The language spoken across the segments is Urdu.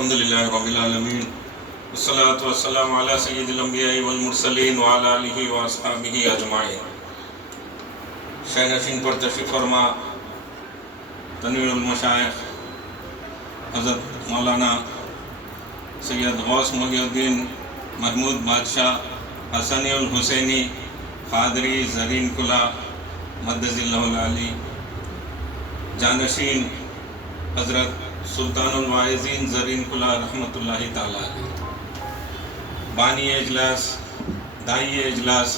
الحمدللہ رب العالمین والصلاة والسلام علی سید الانبیاء والمرسلین وعلی آلہ واصحابہ اجمعین۔ شہ نشین پر تشریف فرما تنویر المشائخ حضرت مولانا سید غوث محی الدین محمود بادشاہ حسنی الحسینی قادری زرین کلا مدذ اللہ العلی، جانشین حضرت سلطان الواعظین زرین کلا رحمۃ اللہ تعالی علیہ، بانی اجلاس دائی اجلاس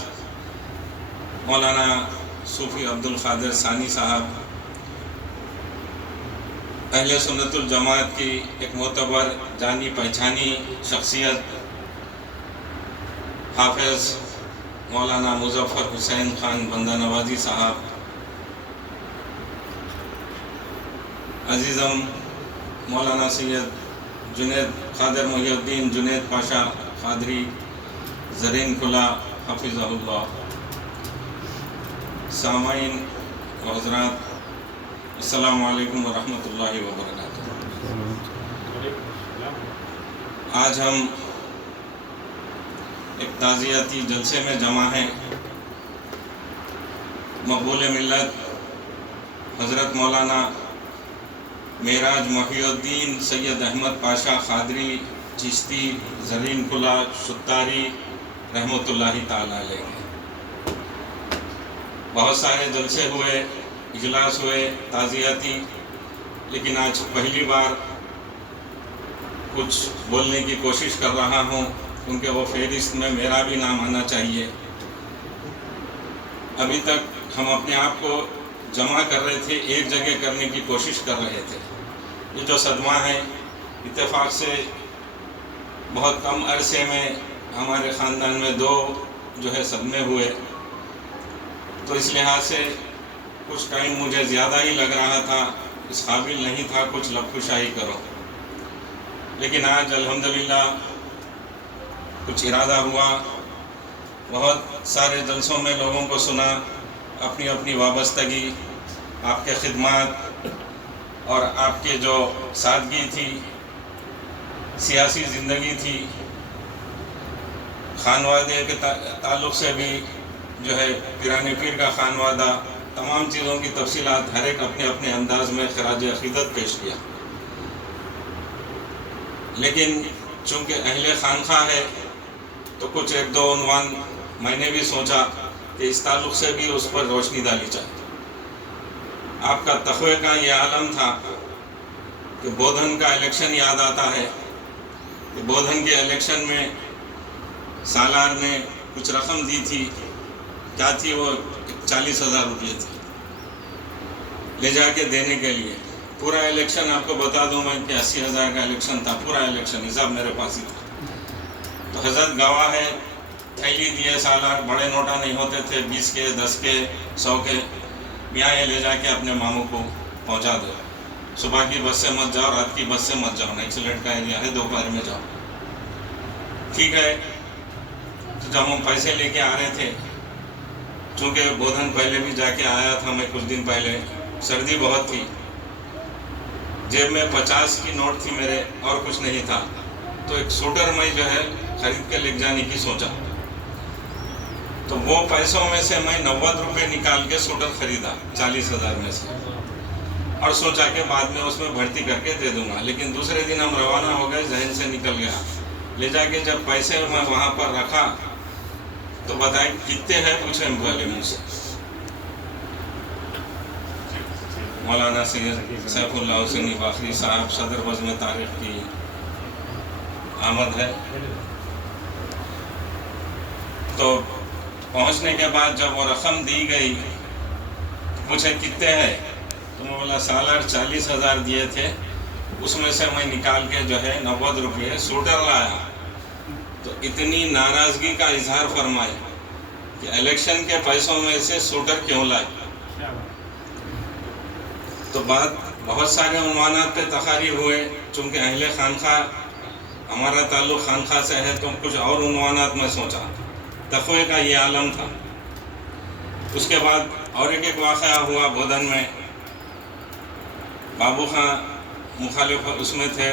مولانا صوفی عبد القادر ثانی صاحب، اہل سنت الجماعت کی ایک معتبر جانی پہچانی شخصیت حافظ مولانا مظفر حسین خان بندہ نوازی صاحب، عزیزم مولانا سید جنید قادر محی الدین جنید پاشا قادری زرین کلا حفظہ اللہ، سامعین و حضرات السلام علیکم ورحمۃ اللہ وبرکاتہ۔ آج ہم ایک تعزیتی جلسے میں جمع ہیں۔ مقبول ملت حضرت مولانا معراج محی الدین سید احمد پاشا قادری چشتی زرین کلا شتاری رحمۃ اللہ تعالی علیہ، بہت سارے جلسے ہوئے، اجلاس ہوئے تعزیتی، لیکن آج پہلی بار کچھ بولنے کی کوشش کر رہا ہوں، کیونکہ وہ فہرست میں میرا بھی نام آنا چاہیے۔ ابھی تک ہم اپنے آپ کو جمع کر رہے تھے، ایک جگہ کرنے کی کوشش کر رہے تھے۔ یہ جو صدمہ ہے، اتفاق سے بہت کم عرصے میں ہمارے خاندان میں دو جو ہے صدمے ہوئے، تو اس لحاظ سے کچھ ٹائم مجھے زیادہ ہی لگ رہا تھا، اس قابل نہیں تھا کچھ لب کشائی کرو، لیکن آج الحمدللہ کچھ ارادہ ہوا، بہت سارے جلسوں میں لوگوں کو سنا، اپنی اپنی وابستگی، آپ کے خدمات اور آپ کے جو سادگی تھی، سیاسی زندگی تھی، خانوادے کے تعلق سے بھی جو ہے پیران پیر کا خانوادہ، تمام چیزوں کی تفصیلات ہر ایک اپنے اپنے انداز میں خراج عقیدت پیش کیا۔ لیکن چونکہ اہل خانقاہ ہے تو کچھ ایک دو عنوان میں نے بھی سوچا کہ اس تعلق سے بھی اس پر روشنی ڈالی جائے۔ آپ کا تقوی کا یہ عالم تھا کہ بودھن کا الیکشن یاد آتا ہے کہ بودھن کے الیکشن میں سالار نے کچھ رقم دی تھی، کیا تھی وہ 40,000 روپے تھی، لے جا کے دینے کے لیے۔ پورا الیکشن آپ کو بتا دوں میں کہ 80,000 کا الیکشن تھا، پورا الیکشن حساب میرے پاس ہی تھا۔ تو حضرت گواہ ہے، تھیلی دیے سالار، بڑے نوٹا نہیں ہوتے تھے، 20 کے 10 کے 100 کے، یہاں یہ لے جا کے اپنے ماموں کو پہنچا دو، صبح کی بس سے مت جاؤ، رات کی بس سے مت جاؤ، ایکسیڈنٹ کا ایریا ہے، دوپہر میں جاؤ۔ ٹھیک ہے، تو جب ہم پیسے لے کے آ رہے تھے، چونکہ بودھن پہلے بھی جا کے آیا تھا میں کچھ دن پہلے، سردی بہت تھی، جیب میں 50 کی نوٹ تھی میرے اور کچھ نہیں تھا، تو ایک سوٹر میں جو ہے خرید کے لے جانے کی سوچا، تو وہ پیسوں میں سے میں 90 روپے نکال کے سوٹر خریدا 40,000 میں سے، اور سوچا کہ بعد میں اس میں بھرتی کر کے دے دوں گا۔ لیکن دوسرے دن ہم روانہ ہو گئے، ذہن سے نکل گیا، لے جا کے جب پیسے میں وہاں پر رکھا تو بتائیں کتنے ہیں، پوچھیں پہلے مجھ سے۔ مولانا سید سیف اللہ حسینی باقری صاحب صدر بزم تاریخ کی آمد ہے۔ تو پہنچنے کے بعد جب وہ رقم دی گئی، پوچھے کتنے ہیں، تو میں بولا سالار 40,000 دیے تھے، اس میں سے میں نکال کے جو ہے 90 روپے سوٹر لایا۔ تو اتنی ناراضگی کا اظہار فرمائی کہ الیکشن کے پیسوں میں سے سوٹر کیوں لائے۔ تو بہت سارے عنوانات پہ تقاریر ہوئے، چونکہ اہل خانقاہ ہمارا تعلق خانقاہ سے ہے تو کچھ اور عنوانات میں سوچا، تقوی کا یہ عالم تھا۔ اس کے بعد اور ایک واقعہ ہوا بودھن میں، بابو خان مخالف اس میں تھے،